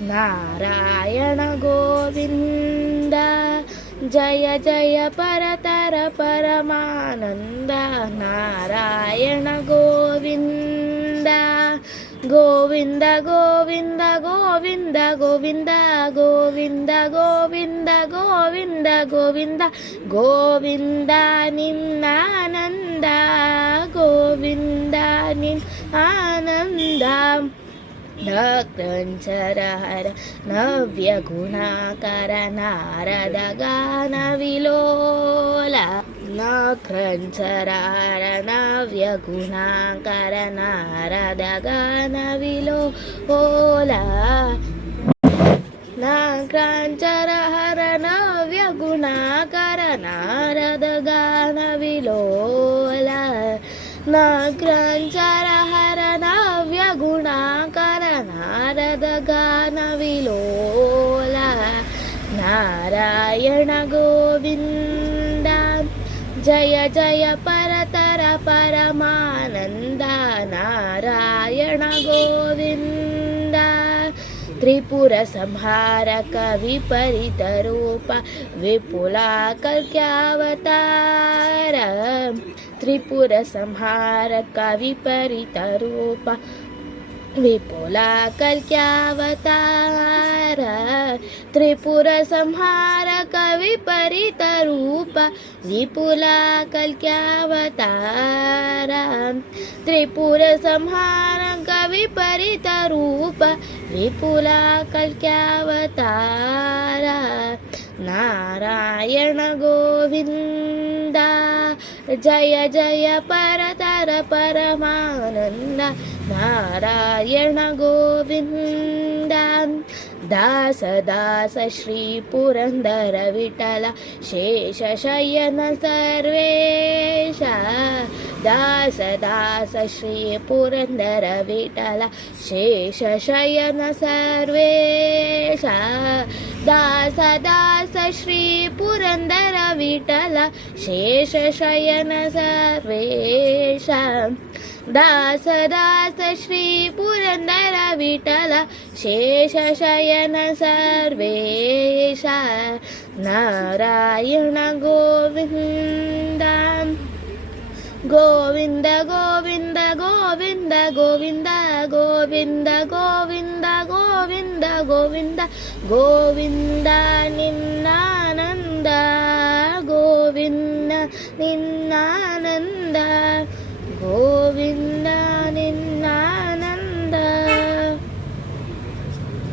ನಾರಾಯಣ ಗೋವಿಂದ ಜಯ ಜಯ ಪರತರ ಪರಮಾನಂದ ನಾರಾಯಣ ಗೋವಿಂದ ಗೋವಿಂದ ಗೋವಿಂದ ಗೋವಿಂದ ಗೋವಿಂದ ಗೋವಿಂದ ಗೋವಿಂದ ಗೋವಿಂದ ಗೋವಿಂದ ಗೋವಿಂದ ನಿನ್ನಾನಂದ ಗೋವಿಂದ ನಿನ್ ಆನಂದ ನಕ್ರಂಚರಹರ ನವ್ಯ ಗುಣಾಕರ ನಾರದ ಗಾನ ವಿಲೋಲ ನಕ್ರಂಚರಹರ ನವ್ಯ ಗುಣಾಕರ ನಾರದ ಗಾನ ವಿಲೋಲ ನಕ್ರಂಚರಹರ ನವ್ಯ ಗುಣಾಕರ ನಾರದ ಗಾನ ವಿಲೋಲ ನಕ್ರಂಚರಹರ ನವ್ಯ ಗುಣಾಕರ ನಾರದ ಗಾನ ವಿಲೋಲ ನಾರಾಯಣ ಗೋವಿಂದ ಜಯ ಜಯ ಪರತರ ಪರಮಾನಂದ ನಾರಾಯಣ ಗೋವಿಂದ ತ್ರಿಪುರ ಸಂಹಾರಕ ವಿಪರೀತ ರೂಪ ವಿಪುಲ ಕಲ್ಕ್ಯಾವತಾರ ತ್ರಿಪುರ ಸಂಹಾರಕ ವಿಪರೀತ ರೂಪ ವಿಪುಲ ಕಲ್ಕ್ಯಾವತಾರ ತ್ರಿಪುರ ಸಂಹಾರಕ ವಿಪರೀತ ರೂಪ ವಿಪುಲ ಕಲ್ಕ್ಯಾವತಾರ ತ್ರಿಪುರ ಸಂಹಾರಕ ವಿಪರೀತ ರೂಪ ವಿಪುಲ ಕಲ್ಕ್ಯಾವತಾರ ನಾರಾಯಣ ಗೋವಿಂದ ಜಯ ಜಯ ಪರತರ ಪರಮಾನಂದ ನಾರಾಯಣ ಗೋವಿಂದ ದಾಸ ದಾಸ ಶ್ರೀ ಪುರಂದರ ವಿಠಲ ಶೇಷ ಶಯನ ಸರ್ವೇಶ ದಾಸ ದಾಸ ಶ್ರೀ ಪುರಂದರ ವಿಠಲ ಶೇಷ ಶಯನ ಸರ್ವೇಶ ದಾಸ ದಾಸ ಶ್ರೀ ಪುರಂದರ ವಿಠಲ ಶೇಷ ಶಯನ ಸರ್ವೇಶ ದಾಸ ದಾಸ ಶ್ರೀ ಪುರಂದರ ವಿಠಲ ಶೇಷ ಶಯನ ಸರ್ವೇಶ ನಾರಾಯಣ ಗೋವಿಂದ ಗೋವಿಂದ ಗೋವಿಂದ ಗೋವಿಂದ ಗೋವಿಂದ ಗೋವಿಂದ ಗೋವಿಂದ ಗೋವಿಂದ ಗೋವಿಂದ ಗೋವಿಂದ ನಿನ್ನಾನಂದ ಗೋವಿಂದ ನಿನ್ನಾನಂದ ಗೋವಿಂದ